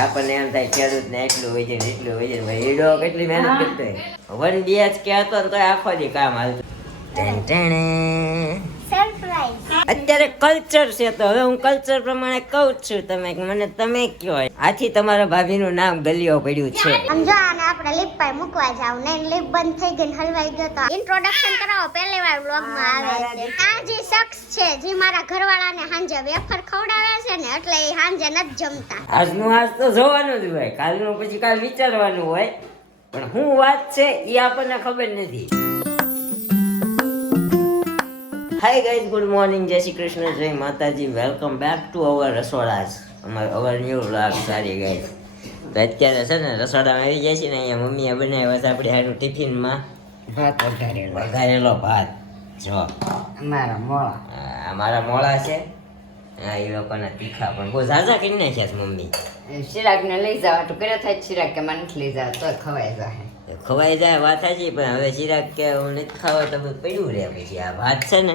આપણને એમ થાય ખેડૂત ને એટલું હોય છે ને એટલું હોય છે ભાઈ હીડો કેટલી મહેનત કરતો હોય 1 BHK હતો ને તો આખો દી કામ હાલતું અત્યારે કલ્ચર છે તો હવે હું કલ્ચર પ્રમાણે કહું છું તમે તમે કયો આથી તમારા ભાભીનું નામ ગલિયો પડ્યું છે સમજો આને આપણે લીપ પર મૂકવા જાવ ને લીપ બંધ થઈ ગઈ હલવાઈ ગયો તો ઇન્ટ્રોડક્શન કરાવો પહેલી વાર વ્લોગ માં આવે છે આ જે શખ્સ છે જે મારા ઘરવાળાને હાંજે વેફર ખવડાવે છે ને એટલે એ હાંજે નથી જમતા આજનું આજ તો જોવાનું જ હોય કાલનું પછી કાલ વિચારવાનું હોય પણ શું વાત છે એ આપણને ખબર નથી હાય ગાઈઝ ગુડ મોર્નિંગ જય શ્રી કૃષ્ણ જય માતાજી વેલકમ બેક ટુ અવર રસોડાસ અવર ન્યૂ વ્લોગ સારી ગાઈઝ તો અત્યારે છે ને રસોડામાં આવી જાય છે ને અહીંયા મમ્મીએ બનાવ્યા છે આપણે હારું ટિફિનમાં ભાત વઘારેલો ભાત જો અમારા મોળા છે હા એ લોકોના તીખા પણ બહુ ઝાઝા કરી નાખ્યા છે મમ્મી ચિરાગ ને લઈ જાવ તો કરે થાય ચિરાગ કે મને નથી લઈ જાવ તો ખવાઈ જાય ખવાઈ જાય વાત સાચી પણ હવે ચિરાગ કે હું નથી ખાવા તો બધું પડ્યું રહે પછી આ ભાત છે ને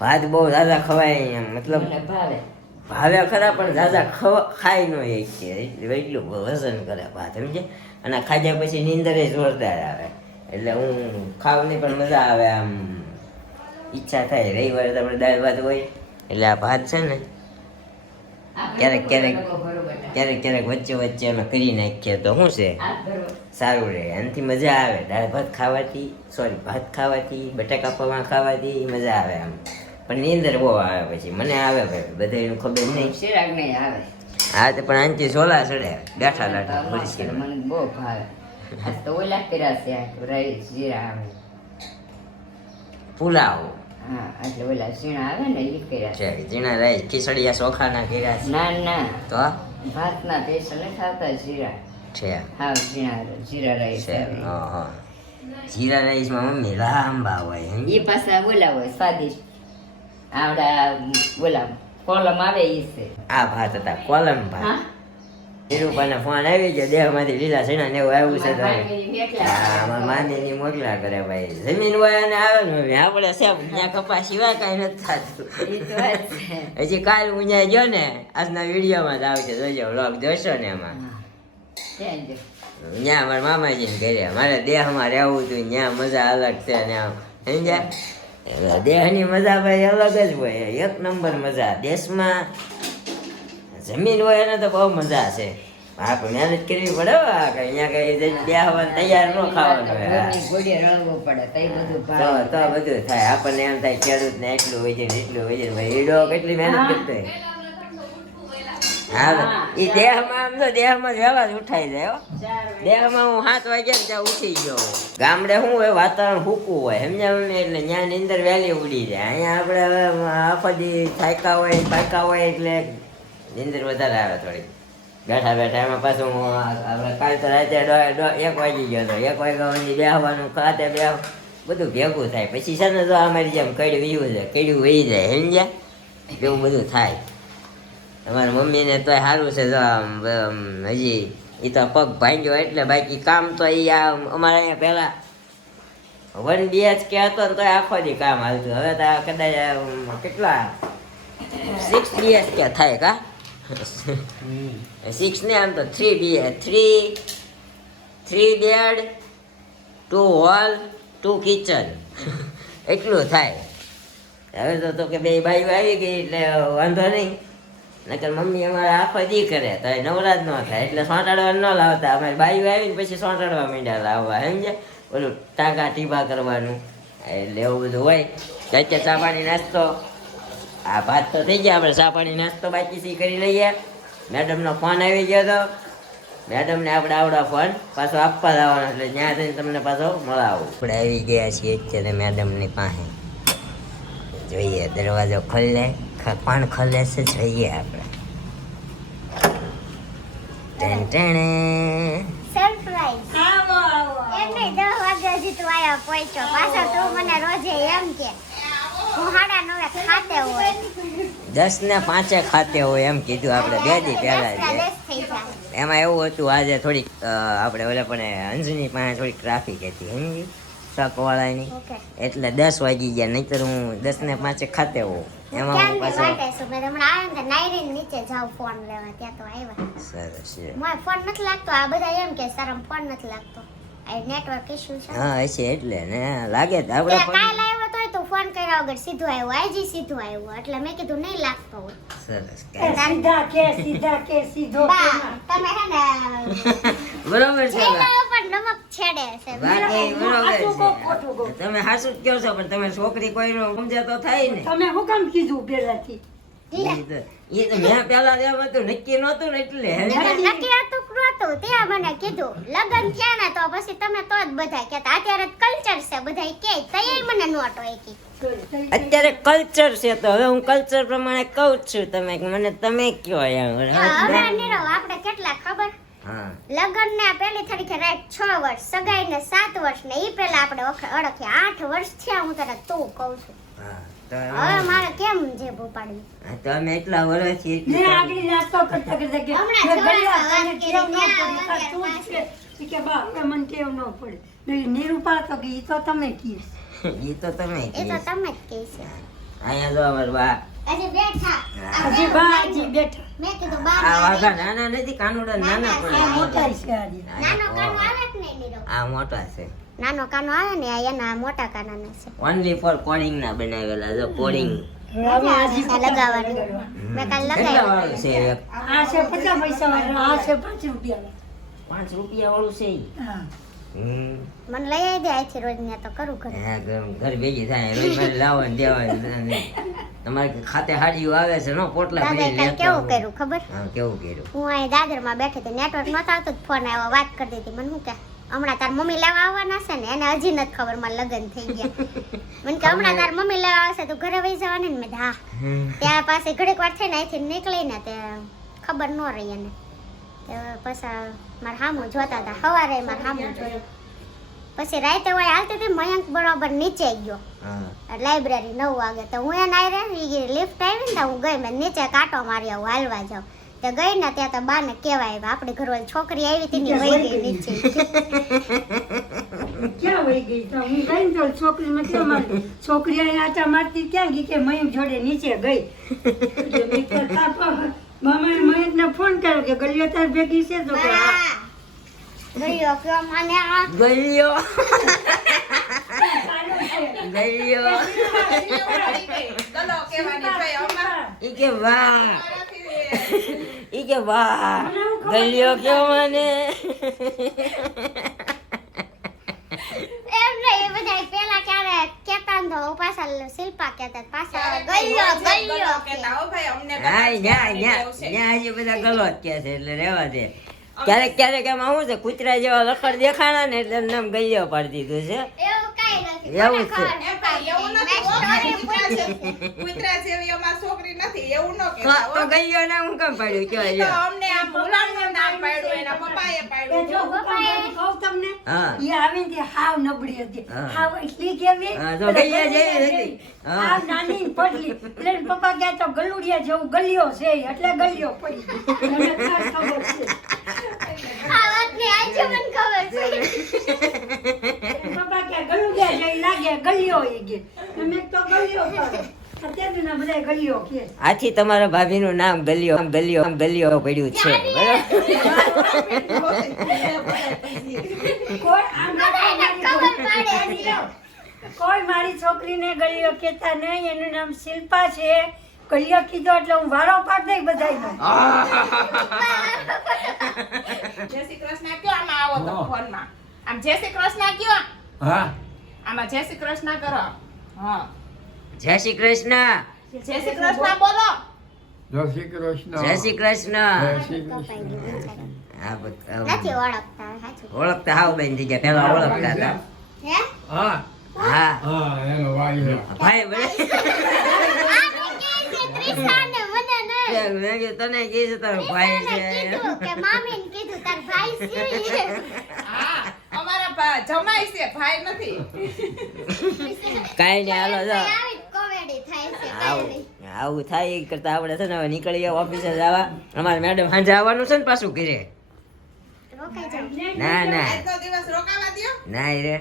ભાત બહુ ઝાઝા ખવાય એમ મતલબ ભાવે ખરા પણ ઝાઝા ખાઈ ન એ છે એટલું વજન કરે ભાત સમજે અને ખાધા પછી નીંદરે જોરદાર આવે એટલે હું ખાવાની પણ મજા આવે આમ ઈચ્છા થાય રવિવારે તો આપણે દાળ ભાત હોય એટલે આ ભાત છે ને ક્યારેક વચ્ચે વચ્ચે અમે કરી નાખીએ તો શું છે સારું રહે એનાથી મજા આવે દાળ ભાત ખાવાથી ભાત ખાવાથી બટાકા પૌવા ખાવાથી મજા આવે આમ પણ નીંદર બહુ આવે પછી મને આવે ભાઈ બધાનું ખબર નહીં ચિરાગ નહીં આવે હા તો પણ આનથી સોલા ચડે બેઠા મને બહુ ભાવે આ તો ઓલા કર્યા છે રાઈસ જીરા આવે પુલાવ હા એટલે ઓલા ઝીણા આવે ને એ કર્યા છે ઝીણા રાઈસ ખીચડિયા ચોખાના કર્યા છે ના તો ભાતના પેસ્ટ ને ખાતા જીરા છે હા જીરા રાઈસ છે હા જીરા રાઈસમાં મમ્મી લાંબા હોય એ પાછા ઓલા હોય સ્વાદિષ્ટ આવડા ઓલા કોલમ આવે ઈ છે આ ભાત હતા કોલમ ભાત ધીરુભાઈના ફોન આવી ગયો દેહમાંથી લીલા સણા ને એવું આવ્યું છે તો અમારા મામીની મોકલા કરે ભાઈ જમીન હોય અને આવે ને આપણે છે ત્યાં કપા સિવાય કાંઈ નથી થતું હજી કાલ હું ત્યાં ગયો ને આજના વિડીયોમાં જ આવશે જોજો વ્લોગ જોશો ને એમાં ત્યાં અમારા મામાજીને ઘરે મારે દેહમાં રહેવું હતું ત્યાં મજા અલગ છે ને આમ સમજ્યા દેહની મજા ભાઈ અલગ જ હોય એક નંબર મજા દેશમાં જમીન હોય એને તો બહુ મજા છે આપણે મહેનત કરવી પડે અહીંયા કઈ બેહવાનું તૈયાર ન ખાવાનું તો બધું થાય આપણને એમ થાય ખેડૂત ને એટલું હોય છે ને એટલું હોય છે ભાઈ હીડો કેટલી મહેનત કરતો હોય હા એ દેહમાં આમ તો દેહમાં વહેલા જ ઉઠાઈ જાય દેહમાં હું 7 વાગ્યા ત્યાં ઉઠી ગયો ગામડે શું હોય વાતાવરણ સૂકું હોય સમજ્યા એટલે ત્યાં નીંદર વહેલી ઉડી જાય અહીંયા આપણે આખો દી થાક્યા હોય પાક્યા હોય એટલે નીંદર વધારે આવે થોડી બેઠા બેઠા એમાં પાછું આપણે કાલ તો રાતે 1 વાગી ગયો હતો 1 વાગ્યા સુધી બેસવાનું ખાતે બધું ભેગું થાય પછી છે ને તો અમારી જેમ કડ્યું વીવું જાય કડ્યું વહી જાય સમજ્યા એવું બધું થાય તમારા મમ્મીને તો સારું છે જો હજી એ તો પગ ભાંગ્યો એટલે બાકી કામ તો એ અમારે અહીંયા પહેલાં 1 BHK હતો ને તો આખો દી કામ હાલતું હવે તો કદાચ કેટલા 6 BHK થાય કા 6 ને આમ તો 3 બેડ 2 હોલ 2 કિચન એટલું થાય હવે તો કે બે બાઈઓ આવી ગઈ એટલે વાંધો નહીં નકર મમ્મી અમારે આખો દી કરે તો નવરાજ ન થાય એટલે સોંટાડવા ન લાવતા અમારે બાઈઓ આવીને પછી સોંટાડવા માંડ્યા લાવવા સમજે ઓલું ટાંકા ટીપા કરવાનું એટલે એવું બધું હોય અત્યારે ચા પાણી નાસ્તો આ ભાત તો થઈ ગયા આપણે ચા પાણી નાસ્તો બાકી કરી લઈએ મેડમનો ફોન આવી ગયો હતો મેડમને આપણે આવડા ફોન પાછો આપવા જવાનો એટલે ત્યાં થઈને તમને પાછો મળાવું આપણે આવી ગયા છીએ અત્યારે મેડમની પાસે જોઈએ દરવાજો ખોલે કોણ ખોલે છે જોઈએ આપણે સરપ્રાઈઝ એટલે 10 વાગ્યા હજી તું આયા પહોંચ્યો પાછા તું મને રોજે એમ કે હું 9:30 ખાતે હોય 10 ને 5 ખાતે હોય એમ કીધું આપણે 2 દી પહેલા એમાં એવું હતું આજે થોડીક આપણે ઓલા પણ અંજની પાસે થોડીક ટ્રાફિક હતી સમજી શાકવાળાની ઓકે એટલે 10 વાગી ગયા, નહીતર હું 10 ને 5 ખાતે હોઉં. એમાં હું ક્યાંની પાછો વાટે છું મેં હમણાં આવ્યા ને નાયરીને નીચે જાઉં ફોન લેવા ત્યાં તો આવ્યા સરસ છે. મને ફોન નથી લાગતો આ બધા એમ કે સરમ ફોન નથી લાગતો આ નેટવર્ક ઇશ્યુ છે હા હશે એટલે ને લાગે તો તે આપણે કાલ આવ્યો તોય તો ફોન કર્યા વગર સીધું આવ્યો આજી સીધું આવ્યું એટલે મેં કીધું નહીં લાગતો હોય સરસ સીધા કે સીધો બા તમે હે ને બરોબર છે બા. એના ઉપર નમક છેડે છે બાકી સાચું કહો, બરોબર ખોટું કહો. છે. તમે હાચું જ કહો છો, પણ તમે છોકરી કોઈનો સમજે તો થાય ને. તમે શું કામ કીધું પેલાથી ઈ તો મેં પેલા એમ હતું નક્કી નહોતું ને એટલે નક્કી હતું નહોતું ત્યાં મને કીધું લગન થયા ને તો પછી તમે તો જ બધા કહેતા અત્યારે કલ્ચર છે બધા કે તૈયાર મને નોટ હોય કે અત્યારે કલ્ચર છે તો હવે હું કલ્ચર પ્રમાણે કહું જ છું. તમે મને તમે કયો એમ. હવે નીરવ આપણે કેટલા ખબર હા લગન ને પેલી તારીખે રાત 6 વર્ષ સગાઈ ને 7 વર્ષ ને ઈ પેલા આપણે અડખ્યા 8 વર્ષ થયા હું તને તું કહું છું હા તો હવે મારે કેમ જે ભોપાડવી હા, તો અમે એટલા વર્ષથી મેં એટલું આગળ નાસ્તો કરતા કરતા કે હમણાં મેં થોડા ગળ્યા વાત તને કરી, ટેવ ન ત્યાં પડે. વગર તું જ છે. ઈ કે બા હવે મને ટેવ ન પડે મેં કીધું, નિરૂપા તો કે ઈ તો તમે કીસ ઈ તો તમે એ તો તમે જ કહેશો અહીંયા જો અમાર બા હજી બેઠા હજી બા હજી બેઠા મેં કીધું બા આ વાઘા નાના નથી, કાનુડા નાના આ પણ મોટા છે આજે નાનો કાનો આવે કે નહીં નીરવ આ મોટા છે. નાનો કાનો આવે ને આ એના મોટા કાનાના છે ઓનલી ફોર કોડિંગ ના બનાવેલા. જો કોડિંગ હવે હજી આ લગાવવાનું મેં કાલ કેટલા લગાવ્યું વાળું છે એક? આ છે 50 પૈસા વાળો આ છે 5 રૂપિયા 5 રૂપિયા વાળું છે ઈ? હા મને લઈ આવી દે અહીંથી રોજ ને તો કરું ઘરે હા, ઘર ભેગી થાય રોજ મારે લાવવા ને દેવા ને. તમારે ખાતે હાડીઓ આવે છે નો પોટલા દાદાએ ભરીને કાલ લેતા કેવું હોય. કર્યું ખબર હા કેવું કર્યું? હું અહીં દાદરમાં બેઠી હતી નેટવર્ક નહોતું આવતું તો ફોન આવ્યો વાત કરતી હતી મને શું કે હમણાં તાર મમ્મી લેવા આવવાના છે ને એને હજી નથી ખબર મારા લગ્ન થઈ ગયા મને કે હમણાં તાર મમ્મી લેવા આવશે તો ઘરે વહી જવાની ને મેં કીધું, હા ત્યાં પાસે ઘડીક વાર થઈને અહીંથી નીકળીને તે ખબર ન રહી એને તે પછી મારા સામું જોતા હતા સવારે મારા સામું જોયું પછી રાતે હોય હાલતી હતી મયંક બરોબર નીચે ગયો હા લાઇબ્રેરી 9 વાગે તો હું એને આવી લિફ્ટ આવી ને હું ગઈ મેં નીચે કાંટો મારી આવું હાલવા જાઉં તો ગઈ ને ત્યાં તો બાને કહેવાય આપણી ઘરવાળી છોકરી આવી હતી ને વહી ગઈ નીચે ક્યાં વહી ગઈ તો હું ગઈ ને તો છોકરી મેં કેમ મારી છોકરી અહીં આટા મારતી ક્યાં ગઈ કે મયુર જોડે નીચે ગઈ એટલે મેં કીધું, તાર મામાએ મયુરને ફોન કર્યો કે ગલિયો તાર ભેગી છે તો કે હા. ગયો કયો મને આ ગલ્યો ગલ્યો ઈ કે વાહ ઈ કે વાહ ગલ્યો કેવો મને એમ નહીં એ બધા પેલા ક્યારે કહેતા ને તો પાછા શિલ્પા કહેતા પાછા ગયો કે. હા ન્યા હજી બધા ગલો જ કે છે એટલે રેવા દે. ક્યારેક ક્યારેક એમાં શું છે કૂતરા જેવા લખડ દેખાણા ને એટલે નામ ગલ્યો પાડી દીધું છે. એવું કાંઈ નથી એવું મને છે. ખબર તો ગલ્યો ના હું કેમ પાડ્યું કયો લ્યો. એ જો હું કામ કહું તમને હા. ઈ આવીને તે હાવ નબળી હતી હા. હાવ એટલી કેવી હા, તો ગલિયા જેવી હતી. હા. હાવ નાની ને પડલી એટલે એના પપ્પા કહે તો ગલુડિયા જેવું ગલિયો છે એટલે ગલિયો પડી મને ખાસ ખબર છે આ વાતની આજે મને ખબર છે એના પપ્પા કે ગલુડિયા જેવી લાગે ગલિયો ઈ કે મેં તો ગલિયો પાડો અત્યારે ના બધા ગલિયો કે આથી તમારા ભાભીનું નામ ગલિયો ગલિયો ગલિયો પડ્યું છે બરાબર. કોઈ આમ બધાને ખબર પડે છે. કોઈ મારી છોકરીને ગલિયો કહેતા નહીં એનું નામ શિલ્પા છે ગલિયો કીધો એટલે હું વારો પાડ દઈ બધાયનો જય શ્રી કૃષ્ણ કયો આમાં આવો તો ફોનમાં આમ જય શ્રી કૃષ્ણ કયો હા આમાં જય શ્રી કૃષ્ણ કરો હા જય શ્રી કૃષ્ણ. જય શ્રી કૃષ્ણ બોલો જય શ્રી કૃષ્ણ જય શ્રી કૃષ્ણ. જય શ્રી કપાઈ કૃષ્ણ ગયું બિચારાને. હા, નથી ઓળખતા સાચું ઓળખતા હાવ બેન થઈ ગયા પેલા ઓળખતા હતા. હે હા હા હા એનો ભાઈ છે. ભાઈ બને. આને કહે છે ત્રિશાને મને નહીં મેં કીધું તને કીધું તારો ભાઈ તને છે. કીધું કે મામીને કીધું તાર ભાઈ છે હા અમારા જમાઈ છે ભાઈ નથી કાંઈ નહીં હાલો જો. આવી કોમેડી થાય છે કાંઈ નહીં. આવું થાય એ કરતા આપણે છે ને હવે નીકળીએ ઓફિસે જવા. અમારે મેડમ સાંજે આવવાનું છે ને પાછું ઘરે. રોકાઈ જાઓ. ના ના આજનો દિવસ રોકાવા દ્યો ના રે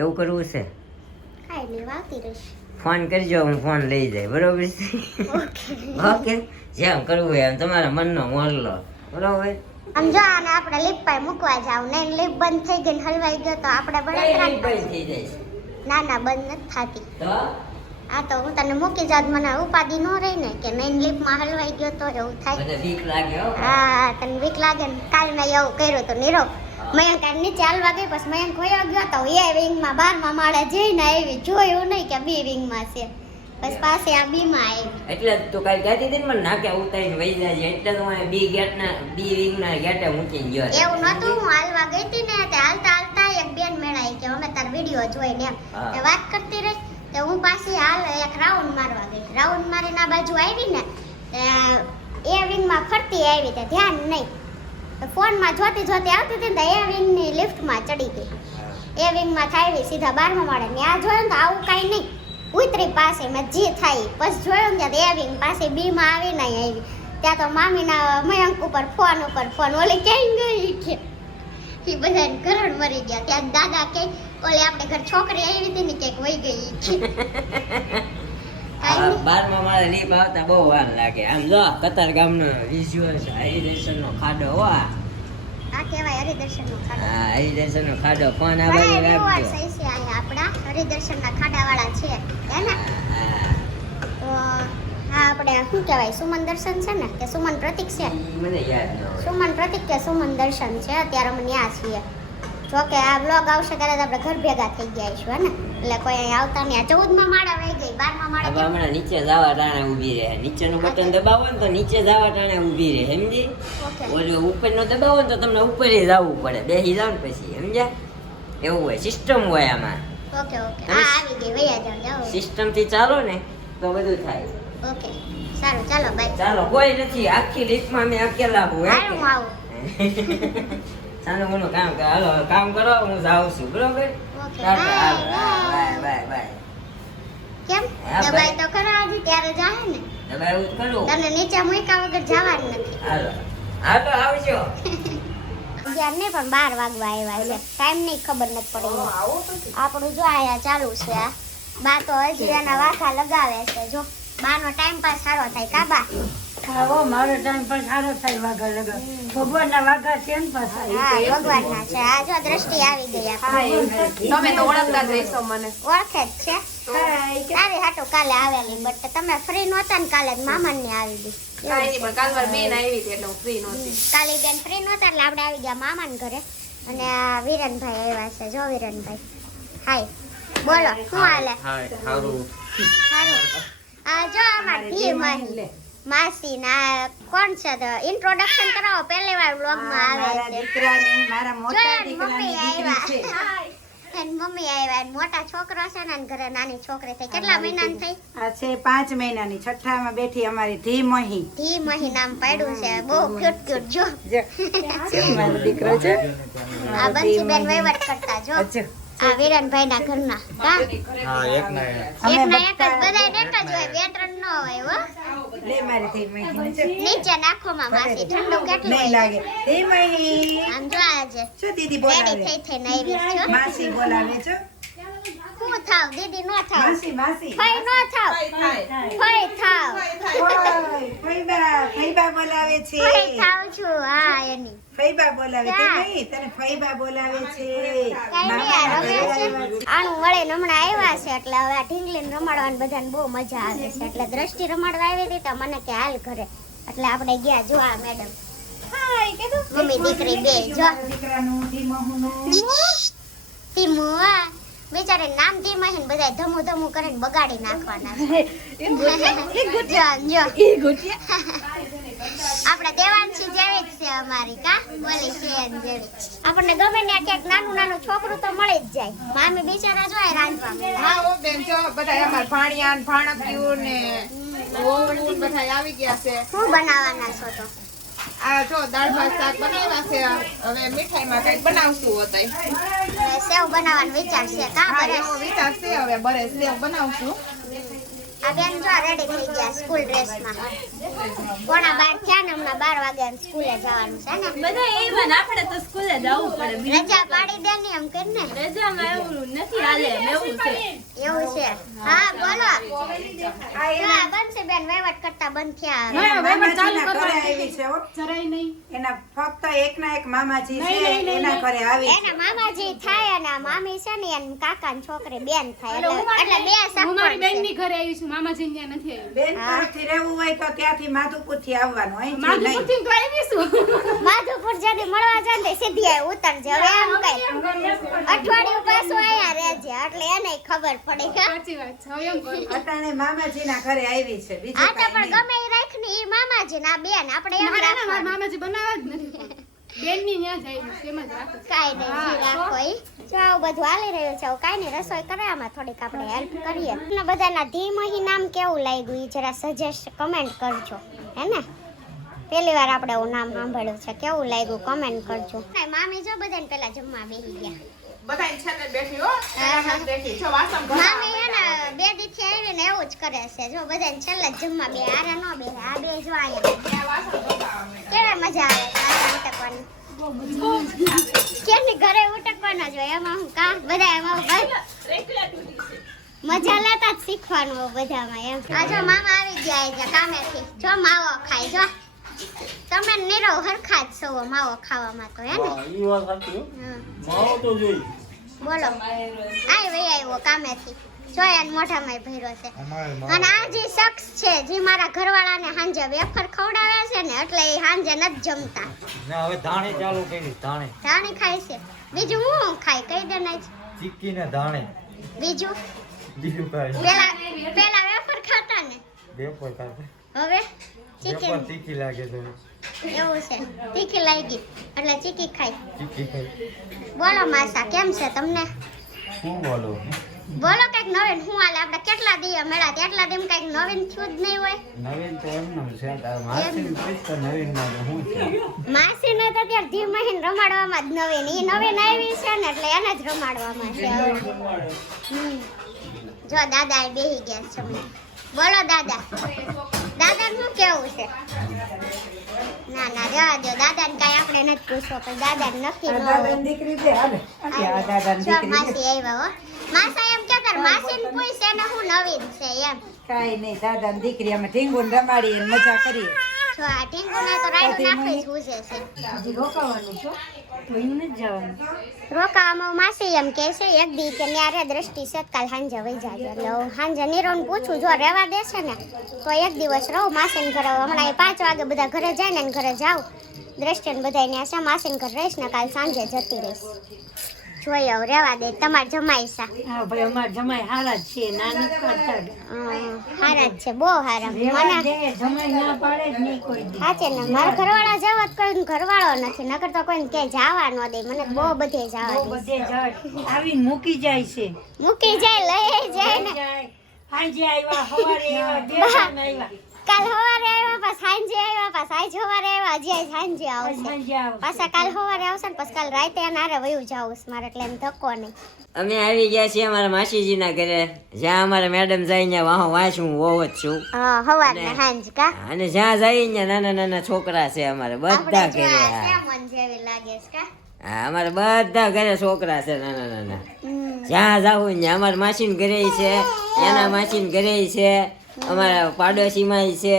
એવું કરવું છે? કાંઈ નહીં, વાવતી રહીશ. ફોન કરજો, હું ફોન લઈ જાય, બરોબર છે? ઓકે, જેમ કરવું હોય એમ, તમારા મનનો મોરલો, બરોબર? આમ જો આને આપણે લીપ પાય મૂકવા જાવ ને લીપ બંધ થઈ ગઈ ને હલવાઈ ગયો તો આપણે બળતરા ન બંધ થઈ જાય છે. ના ના બંધ નથી થતી. તો આ તો હું તને મૂકી જાત મને ઉપાધિ ન રહી ને કે મેઇન લીપમાં હલવાઈ ગયો તો એવું થાય. મને બીક લાગે હો. હા તને બીક લાગે ને કાલ મેં એવું કર્યું તો નીરવ મયંક આ નીચે હાલવા ગઈ પછી મયંક વયો ગયો તો એ વિંગમાં 12મા માળે જઈને આવી જોયું નહીં કે બી વિંગમાં છે પછી પાસે આ બીમાં આવી. એટલે તું કાલ કહેતી હતી ને મને નાકે ઉતારીને વહી જાય એટલે તો હું બી વિંગના ગેટે મૂકીને ગયો. એવું નતું હું હાલવા ગઈ હતી ને તે હાલતા હાલતા એક બેન મેળાઈ કે અમે તાર વિડીયો જોઈને એમ હા. તે વાત કરતી રહી તો હું પાછી હાલ એક રાઉન્ડ મારવા ગઈ. રાઉન્ડ મારીને આ બાજુ આવી ને તે એ વિંગમાં ફરતી આવી તે ધ્યાન નહીં ફોનમાં જોતી આવતી હતી ને તો એ વિંગની લિફ્ટમાં ચડી ગઈ. એ વિંગમાં થાવી સીધા 12મા માળે ત્યાં જોયું ને તો આવું કાંઈ નહીં ઉતરી પાસે મેં જે થાય પછી જોયું ને ત્યાં એ વિંગ પાસે બીમાં આવીને આવી ત્યાં તો મામીના મયંક ઉપર ફોન ઓલી ક્યાંય ગઈ કે એ બધા કરણ મરી ગયા. ત્યાં દાદા કે ઓલી આપણે ઘર છોકરી આવી હતી ને ક્યાંક વહી ગઈ કે આ 12મા માળે લીપ આવતા બહુ વાર લાગે. આમ જો કતાર ગામનો વિઝ્યુઅલ છે, હરિદર્શનનો ખાડો હો આ. આ કહેવાય હરિદર્શનનો ખાડો. હા, હરિદર્શનનો ખાડો. ફોન આ ઘણા બાજુ viewers રાખજો. હશે અહીંયા આપણા હરિદર્શનના ખાડાવાળા છે હે ને. હા, તો આ આપણે શું કહેવાય સુમન દર્શન છે ને કે સુમન પ્રતીક છે? મને યાદ ન હોય. સુમન પ્રતીક કે સુમન દર્શન છે. અત્યારે અમે ત્યાં છીએ. જો કે આ બ્લોગ આવશે ત્યારે આપણે ઘર ભેગા થઈ ગયા છીએ હે ને એટલે કોઈ અહીંયા આવતા નહીં. આ 14મા માળે વહી ગઈ 12મા માળે હવે હમણાં નીચે જવા ટાણે ઊભી રહે. નીચેનું બટન દબાવો ને તો નીચે જવા ટાણે ઊભી રહે, સમજી? ઓકે ઓલું ઉપરનો દબાવો ને તો તમને ઉપર જવું પડે, બેસી જાવ ને પછી, સમજ્યા? એવું હોય, સિસ્ટમ હોય આમાં. ઓકે આ આવી ગઈ વૈયા જાવ જાઓ. સિસ્ટમ થી ચાલો ને તો બધું થાય. ઓકે સારું ચાલો બાય. ચાલો, કોઈ નથી, આખી લીફમાં મેં અકેલા હું. હાલ હું આવું. સાનું મોનું કામ કરો, હાલો કામ કરો, હું જાઉં છું, બરોબર? ઓકે ચાલો, હાલો, બાય બાય બાય. કેમ હા, દબાઈ bye. તો ખરા હજી ત્યારે જાહે ને દબાઈ એવું જ કરું. તને નીચે મૂક્યા વગર જવાનું નથી. હાલો હાલો, આવજો. જ્યાં નહીં પણ 12 વાગવા આવ્યા છે ટાઈમ નહીં ખબર નથી પડી. આપણું જો આયા ચાલુ છે આ બા તો હજી એના વાંખા લગાવે છે. જો બાનો ટાઈમ પાસ સારો થાય કા બા? આવો મારો ટાઈમ પર સારો થાય વાઘા લગા ભગવાનના વાઘા છે ને પાછા હા ભગવાનના છે. આ જો દ્રષ્ટિ આવી ગઈ આપણે. તમે તો ઓળખતા જ રહીશો મને. ઓળખે જ છે. તારી હાટુ કાલે આવેલી બટ તમે ફ્રી નહોતા ને કાલે મામાને ને આવી ગઈ. કાંઈ નહીં, પણ કાલ મારી બેન આવી હતી એટલે હું ફ્રી નહોતી. કાલી બેન ફ્રી નહોતા એટલે આપણે આવી ગયા મામાને ઘરે અને આ વિરનભાઈ આવ્યા છે. જો વિરનભાઈ હાય બોલો શું હાલે? સારું. આ જો અમાર ધી માસી ના કોણ છે તો ઇન્ટ્રોડક્શન કરાવો. પહેલી વાર વ્લોગ માં આવે છે. દીકરાની મારા મોટા દીકરાની દીકરી છે. એની મમ્મી આવ્યા એનો મોટા છોકરો છે ને એની ઘરે નાની છોકરી થઈ. કેટલા મહિનાની થઈ? આ છે 5 મહિનાની છઠ્ઠામાં બેઠી અમારી ધી મહી. ધી મહી નામ પાડ્યું છે. બહુ ક્યુટ જો. મારો દીકરો છે. આ બંસીબેન વહીવટ કરતા જો. આ વિરનભાઈ ના ઘરના કા એક ના એક જ બધાય એક જ હોય, 2-3 ન હોય હો. લે મારી ધી મહી છે. નીચે નાખો માં માસી ઠંડુ કેટલું નહીં હોય. લાગે. ધી મહી આમ જો આજે શું દીદી રેડી બોલાવે? થઈ થઈને આવી છો. માસી બોલાવે છો. હું થાવ દીદી નો થાવ, માસી માસી ફઈ નો થાવ, ફઈ થાવ, ઓય, ફઈબા બોલાવે છે. ફઈ થાવ છું. હા એની ફઈબા બોલાવે છે. નહીં તને ફઈબા બોલાવે છે. કઈ નહીં આ રમે છે. આનું વળે હમણાં આવ્યા છે એટલે હવે આ ઢીંગલીને રમાડવાની બધાને બહુ મજા આવે છે એટલે દ્રષ્ટિ રમાડવા આવી હતી તો મને કે હાલ ઘરે એટલે આપણે ગયા. જો આ મેડમ મમ્મી દીકરી બે જો દીકરાનું ધી મહુનું તીમુ આ બિચારે નામ ધી મહીન બધા ધમુ ધમુ કરીને બગાડી નાખવાના છે. આપણે દેવાંશી જેવી જ છે અમારી કા બોલી છે જેવી. આપણને ગમે ને ક્યાંક નાનું નાનું છોકરું તો મળી જ જાય. મામી બિચારા જોય રાંધવા. હા ઓ બેન જો બધા અમાર ભાણિયા ને ભાણકીયું ને વહુ ને બધા આવી ગયા છે. શું બનાવવાના છો તો? આ જો દાળ ભાત શાક બનાવ્યા છે. હવે મીઠાઈમાં કંઈક બનાવશું હોતાય. હવે સેવ બનાવવાનો વિચાર છે કા હા બરસ? એવો વિચાર છે. હવે બરે સેવ બનાવશું. આ બેન જો રેડી થઈ ગયા સ્કૂલ ડ્રેસમાં. 11:15 થયા ને હમણાં 12 વાગ્યા સ્કૂલે જવાનું છે ને. બધા એમાં આપણે તો સ્કૂલે જવું પડે. રજા પાડી દે ને એમ કરીને. રજામાં એવું નથી હાલે એવું છે. એવું છે. હા બોલો. હા બનશે બેન વહીવટ કરતા બંધ થયા. મામાજીના ઘરે આવી છે હો. એના ફક્ત એકના એક મામાજી છે એના ઘરે આવી છે. એના મામાજી થાય અને આ મામી છે ને એના કાકાની છોકરી બેન થાય એટલે બે હું મારી સપોર્ટ બેનની ઘરે આવી છું. મામાજી ત્યાં નથી આવી. બેનપુરથી રહેવું હોય તો ત્યાંથી માધુપુરથી આવવાનું અહીંથી નહીં. માધુપુરથી તો આવી છું. માધુપુર જતી મળવા જાય ને સીધી આ ઉતરજે હવે એમ કઈ અઠવાડિયું પાછું આયા રહેજે એટલે એને ખબર પડે કે સાચી વાત છે. હવે એમ કરું. અટાણે મામાજીના ઘરે આવી છે બીજું આ તો કાંઈ પણ નહીં. ગમે એ રાખ ને એ મામાજી ના બેન આપણે એમ ના, ના, મારા રાખવાનું મામાજી બનાવવા જ નથી. બેનની ત્યાં જાય છે એમાં જ રાખે. કાઈ નહીં જી રાખો ઈ જો આવું બધું હાલી રહ્યું છે કાઈ નહીં રસોઈ કરવામાં થોડીક આપણે હેલ્પ કરીએ તમને બધાના ધીમહી નામ કેવું લાગ્યું ઈ જરા સજેસ્ટ કમેન્ટ કરજો હે ને પહેલી વાર આપણે એવું નામ સાંભળ્યું છે કેવું લાગ્યું કમેન્ટ કરજો મામી જો બધાને પહેલા જમવા બેસી ગયા બધાય છે ને બેઠી હો તરત બેઠી છો વાસણ મામી હે ને બે દીથી આવીને એવું જ કરે છે જો બધાને છેલ્લે જ જમવા બે આરા નો બે આ બે જો આયા કેવા મજા આવે વાસણ ઉટકવાની કેની ઘરે ઉટકવાનો જો એમાં હું કા બધા એમાં મજા લેતા જ શીખવાનું બધામાં એમ આ જો મામા આવી ગયા છે કામેથી જો માવો ખાય જો તમે નીરવ હરખા જ છો માવો ખાવામાં તો હે ને માવો તો જોઈ બોલો આય વઈ આવ્યો કામેથી જોયાન મોઢામાં ભર્યો છે અને આ જે શખ્સ છે જે મારા ઘરવાળાને હાંજે વેફર ખવડાવે છે ને એટલે એ હાંજે નથી જમતા ના હવે ધાણે ચાલુ કરી ધાણે ધાણી ખાય છે બીજું હું ખાય કઈ દે નહીં ચીક્કી ને ધાણે બીજું બીજું કાંઈ પેલા વેફર ખાતા ને વેફર ખાતે હવે ચીકી વેફર તીખી લાગે તો એવું છે તીખી લાગી એટલે ચીકી ખાય ચીક્કી ખાઈ બોલો માસા કેમ છે તમને શું બોલો બોલો કઈક નવીન હું હાલે આપણે કેટલા દી મળ્યા એટલા દી કઈક નવીન થયું જ નહીં હોય નવીન તો એમનું છે માસી પૂછતો નવીન માં શું છે માસીને તો ત્યારે ધીમહીન રમાડવામાં જ નવીન ઈ નવીન આવી છે ને એટલે એને જ રમાડવામાં છે હવે. જો દાદા એ બેહી ગયા છે હમણાં. બોલો દાદા દાદા શું કેવું છે ના ના રહેવા દો દાદા ને કઈ આપણે નથી પૂછવો પણ દાદા ને નક્કી ન હોય દાદાની દીકરી છે હાલે આ દાદાની જો દીકરી છે. માસી આવ્યા હો માસા એમ કે તાર માસી ને પૂછે ને હું નવીન છે એમ કાંઈ નહીં દાદાની દીકરી અમે ઢીંગુન રમાડીએ ને મજા કરીએ જો આ ઢીંગુને તો રાયડું નાખી જ ઉજે છે હજી રોકાવાનું છો તો અહીં નથી જવાનું રોકાવામાં માસી એમ કે છે એક દી કે ન્યારે દ્રષ્ટિ છે કાલ સાંજે વહી જાય એટલે હું સાંજે નીરોને પૂછું જો રહેવા દે છે ને તો એક દિવસ રહું માસીને ઘરે હમણાં એ 5 વાગે બધા ઘરે જાય ને ઘરે જાઉં દ્રષ્ટિને બધા ત્યાં છે માસીને ઘરે રહીશ ને કાલ સાંજે જતી રહીશ જોઈએ હવે રહેવા દે તમારે જમાઈ સા હા ભાઈ અમાર જમાઈ હારા જ છે ના નથી કરતા હારા જ છે બહુ હારા રેવા મને દે જમાઈ ના પાડે જ નહીં કોઈ દી. સાચે ને મારા ઘરવાળા જેવો જ કોઈ ઘરવાળો નથી નકર તો કોઈને કે જવા ન દે મને બહુ બધે જવા બહુ દે બધે જાય આવીને મૂકી જાય છે મૂકી જાય લઈ જાય ને જાય સાંજે આવ્યા સવારે આવ્યા બે ટાઈમ આવ્યા કાલ સવારે આવ્યા પાછા સાંજે આવ્યા પાછા આજ સવારે આવ્યા હજી સાંજે આવશે સાંજે આવો પાછા કાલ સવારે આવશે ને પછી કાલ રાતે નારે વયું જાવ મારે એટલે એમ ધક્કો નહીં અમે આવી ગયા છીએ અમારા માસીજીના ઘરે જ્યાં અમારા મેડમ જાય ત્યાં વાહો વાંચું હોવ જ છું હા સવારના સાંજ કા અને જ્યાં જાય ત્યાં નાના નાના છોકરા છે અમારે બધા આપણે ઘરે જો આ હા. સેમન જેવી લાગે છે કા હા અમારે બધા ઘરે છોકરા છે નાના નાના હમ. જ્યાં જાવું ત્યાં અમારા માસીને ઘરે છે એના માસીને ઘરે છે અમારા પાડોશીમાં છે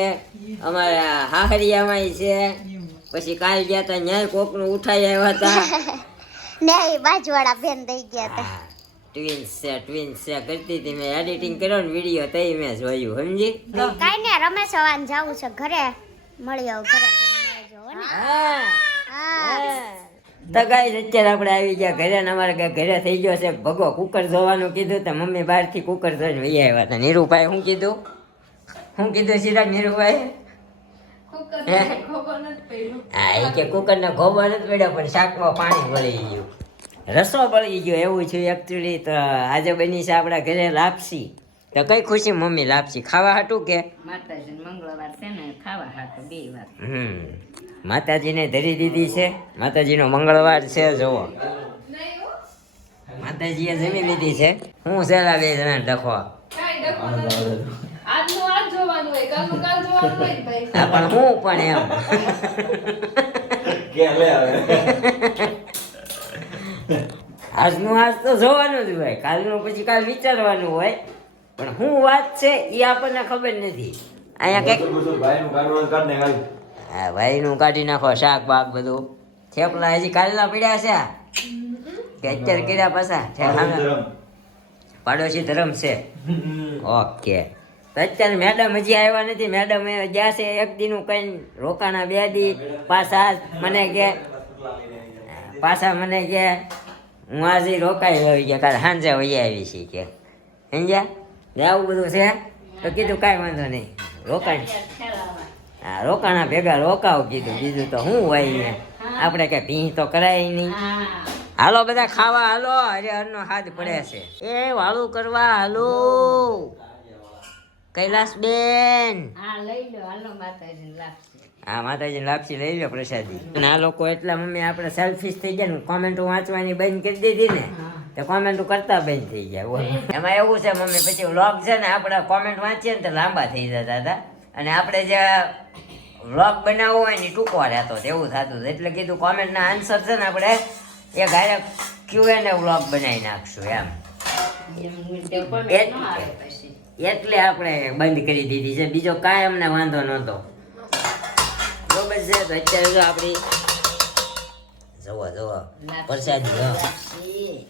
અમારા હાહરિયામાં છે પછી કાલ ગયા હતા ન્યાય કોકનું ઉઠાઈ આવ્યા હતા ને એ બાજુવાળા બેન દઈ ગયા હતા ટ્વિન્સ છે કરતી હતી મેં એડિટિંગ કર્યો ને વિડીયો તઈ મેં જોયું સમજી કાઈ ને રમેશ વાન જાવું છે ઘરે મળી આવું ઘરે જઈને મળજો હો ને હા તો ગાઈસ અત્યારે આપણે આવી ગયા ઘરે ને અમારે ઘરે થઈ ગયો છે ભગો કુકર જોવાનું કીધું તો મમ્મી બહારથી કુકર જોઈને વહી આવ્યા હતા નીરુભાઈ શું કીધું ચિરાગ નીરુભાઈ હા એ કે કુકર ને ગોબો નથી પડ્યો પણ શાકમાં પાણી વળી ગયું રસો બળી ગયો એવું છે એકચ્યુઅલી તો આજે બની છે આપણા ઘરે લાપસી તો કઈ ખુશી મમ્મી લાપસી ખાવા હાટું કે માતાજીને મંગળવાર છે ને ખાવા હાટું 2 વાર માતાજીને ધરી દીધી છે માતાજીનો મંગળવાર છે જુઓ માતાજીએ જમી લીધી છે હું સેલા બે જણા ડખો આ કાલનું કાલ જોવાનું હોય ને ભાઈ. હા પણ હું પણ એમ આજનું આજ તો જોવાનું જ હોય, કાલનું પછી કાલ વિચારવાનું હોય, પણ શું વાત છે એ આપણને ખબર નથી. અહીંયા કઈક હા ભાઈનું કાઢી નાખો શાક બાક બધું. થેપલા હજી કાલના પીડ્યા છે કે અત્યારે કર્યા પાછા પાડોશી ધરમ છે. ઓકે તો અત્યારે મેડમ હજી આવ્યા નથી. મેડમ ગયા છે એક દીનું કઈ રોકાણા 2 દી પાછા મને કે હું આજે રોકાઈ આવી ગયા કાલે સાંજે વહી આવી છે કે સમજ્યા આવું બધું છે. તો કીધું કાંઈ વાંધો નહીં રોકાણ હા રોકાણા ભેગા રોકાવ કીધું. બીજું તો શું હોય ને આપણે કઈ ભીં તો કરાય નહીં. હાલો બધા ખાવા હાલો. હરિહરનો હાથ પડે છે એ વાળું કરવા હાલો. કૈલાસ બેન હા લઈ લો હાલો માતાજીને લાપસી. હા માતાજી લાપસી લઈ લો પ્રસાદી. અને આ લોકો એટલા મમ્મી આપણે સેલ્ફિશ થઈ ગયા ને કોમેન્ટો વાંચવાની બંધ કરી દીધી ને તો કોમેન્ટો કરતા બંધ થઈ ગયા. એમાં એવું છે મમ્મી પછી વ્લોગ છે ને આપણે કોમેન્ટ વાંચીએ ને તો લાંબા થઈ જતા હતા અને આપણે જે વ્લોગ બનાવવો હોય ને ટૂંકો રહેતો એવું થતું. એટલે કીધું કોમેન્ટના આન્સર છે ને આપણે એ ગાયક Q&A વ્લોગ બનાવી નાખશું એમ. એટલે આપણે બંધ કરી દીધી છે. બીજો કાંઈ અમને વાંધો નહોતો. બરોબર છે. તો અત્યારે જો આપણી જુઓ પ્રસાદી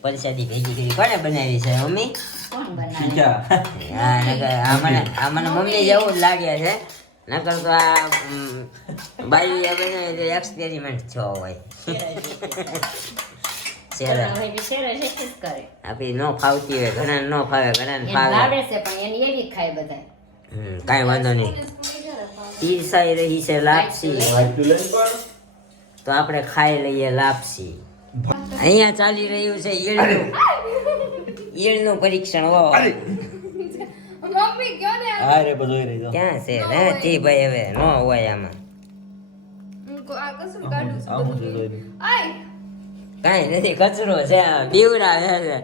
પ્રસાદી ભેગી કરી કોને બનાવી છે મમ્મી? કોણ બનાવે? હા આ મને મમ્મી જેવું જ લાગે છે. નકર તો આ બાઈ બનાવી એક્સપેરિમેન્ટ છો હોય. આપી નો ફાવતી હોય ઘણા નો ફાવે ઘણા ફાવે છે પણ એની એવી ખાય બધા. કાંઈ વાંધો નહીં. પીરસાઈ રહી છે લાપસી તો આપણે ખાઈ લઈએ લાપસી. અહીંયા ચાલી રહ્યું છે ઈયળનું પરીક્ષણ. મમ્મી કયો ને ક્યાં છે નથી ભાઈ હવે નો હોય આમાં આ કશું કાઢું છું. આય કાંઈ નથી કચરો છે બીવડા છે.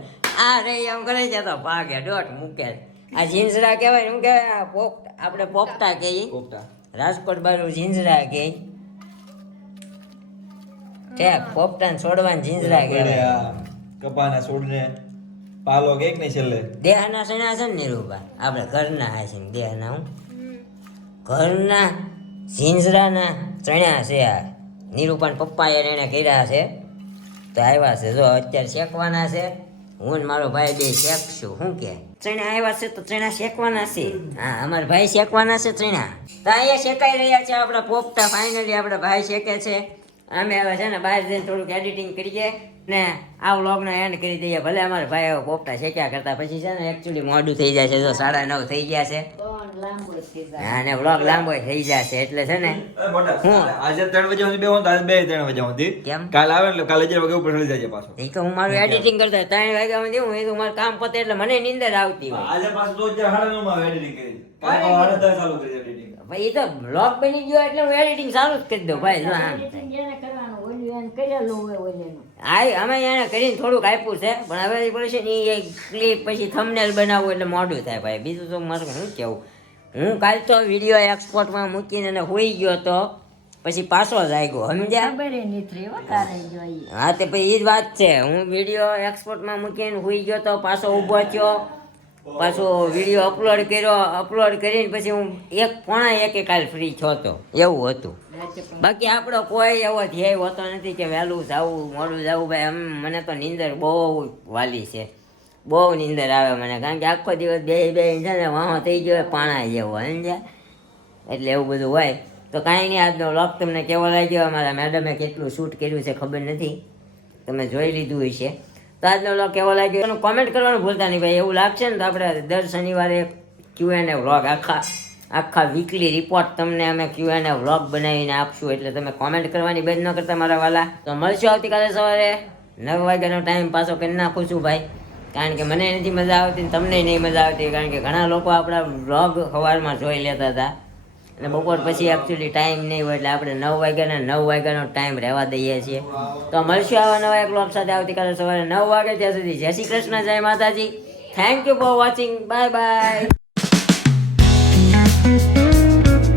આ રહી એમ કરે છે તો ભાગે દોટ મૂકે. આ ઝીંઝરા કહેવાય શું કહેવાય? આપણે પોપટા કહીએ રાજકોટ બાજુ ઝીંઝરા કહે છે. પોપટાને છોડવાને ઝીંઝરા કહેવાય. કપાના છોડને પાલો કેક ને છેલ્લે દેહના સણા છે ને નિરૂપા આપણે ઘરના હા છે દેહના હું ઘરના ઝીંઝરાના ચણ્યા છે. આ નિરૂપાના પપ્પાએ એને કર્યા છે તો આવ્યા છે. જો અત્યારે શેકવાના છે. હું ને મારો ભાઈ બે શેકશું. શું કે ચણા આવ્યા છે તો ચણા શેકવાના છે. હા અમારા ભાઈ શેકવાના છે ચણા. તો અહીંયા શેકાઈ રહ્યા છે આપણા પોપટા. ફાઇનલી આપણા ભાઈ શેકે છે. અમે હવે છે ને બહાર જઈને થોડુંક એડિટિંગ કરીએ ને આ વ્લોગનો એન્ડ કરી દઈએ. ભલે અમારા ભાઈ હવે પોપટા શેક્યા કરતા પછી છે ને એકચ્યુઅલી મોડું થઈ જાય છે. જો 9:30 થઈ ગયા છે. હા ને વ્લોગ લાંબો થઈ જશે એટલે છે ને હું આજે 3 વાગે સુધી બેહો તો આજે 2-3 વાગ્યા સુધી કેમ કાલ આવે એટલે કાલે 11 વાગે ઉપર ચડી જાય પાછો. એ તો હું મારું એડિટિંગ કરતો 3 વાગ્યા સુધી હું એ તો મારું કામ પતે એટલે મને નીંદર આવતી હોય. આજે પાછું તો 9:30 માં એડિટિંગ કરી કાલે 10:30 ચાલુ કરી એડિટિંગ. ભાઈ એ તો બ્લોગ બની ગયો એટલે હું એડિટિંગ ચાલુ જ કરી દઉં ભાઈ. જો આમ અમે એને કરીને થોડુંક આપ્યું છે પણ હવે પડશે ને એ ક્લિપ પછી થંબનેલ બનાવવું એટલે મોડું થાય ભાઈ. બીજું તો મારું શું કહેવું. હું કાલ તો વિડીયો એક્સપોર્ટમાં મૂકીને એને હોઈ ગયો તો પછી પાછો જ આવ્યો સમજ્યા. હા તે પછી એ જ વાત છે. હું વિડીયો એક્સપોર્ટમાં મૂકીને હોઈ ગયો તો પાછો ઊભો થયો પાછો વિડીયો અપલોડ કરીને પછી હું 1:45 કાલ ફ્રી થયો તો એવું હતું. બાકી આપણો કોઈ એવો ધ્યેય હોતો નથી કે વહેલું જવું મોડું જવું ભાઈ. મને તો નીંદર બહુ વાલી છે. બહુ નીંદર આવે મને કારણ કે આખો દિવસ બે છે ને વાહો થઈ ગયો પાણા જેવો સમજ્યા. એટલે એવું બધું હોય. તો કાંઈ નહીં આજનો વ્લોગ તમને કેવો લાગ્યો? અમારા મેડમે કેટલું શૂટ કર્યું છે ખબર નથી, તમે જોઈ લીધું હશે. તો આજનો વ્લોગ કેવો લાગ્યો એનું કોમેન્ટ કરવાનું ભૂલતા નહીં ભાઈ. એવું લાગશે ને તો આપણે દર શનિવારે Q&A વ્લોગ આખા વીકલી રિપોર્ટ તમને અમે Q&A વ્લોગ બનાવીને આપશું. એટલે તમે કોમેન્ટ કરવાની બંધ ન કરતા મારા વાલા. તો મળશું આવતીકાલે સવારે 9 વાગ્યાનો ટાઈમ પાછો કરી નાખું છું ભાઈ. કારણ કે મને નથી મજા આવતી તમને નહીં મજા આવતી. કારણ કે ઘણા લોકો આપણા વ્લોગ સવારમાં જોઈ લેતા હતા અને બપોર પછી એકચ્યુઅલી ટાઈમ નહીં હોય એટલે આપણે 9 વાગ્યાનો ટાઈમ રહેવા દઈએ છીએ. તો મળશું આવા નવા એક વ્લોગ સાથે આવતીકાલે સવારે 9 વાગે. ત્યાં સુધી જય શ્રી કૃષ્ણ, જય માતાજી. Thank you for watching. Bye bye.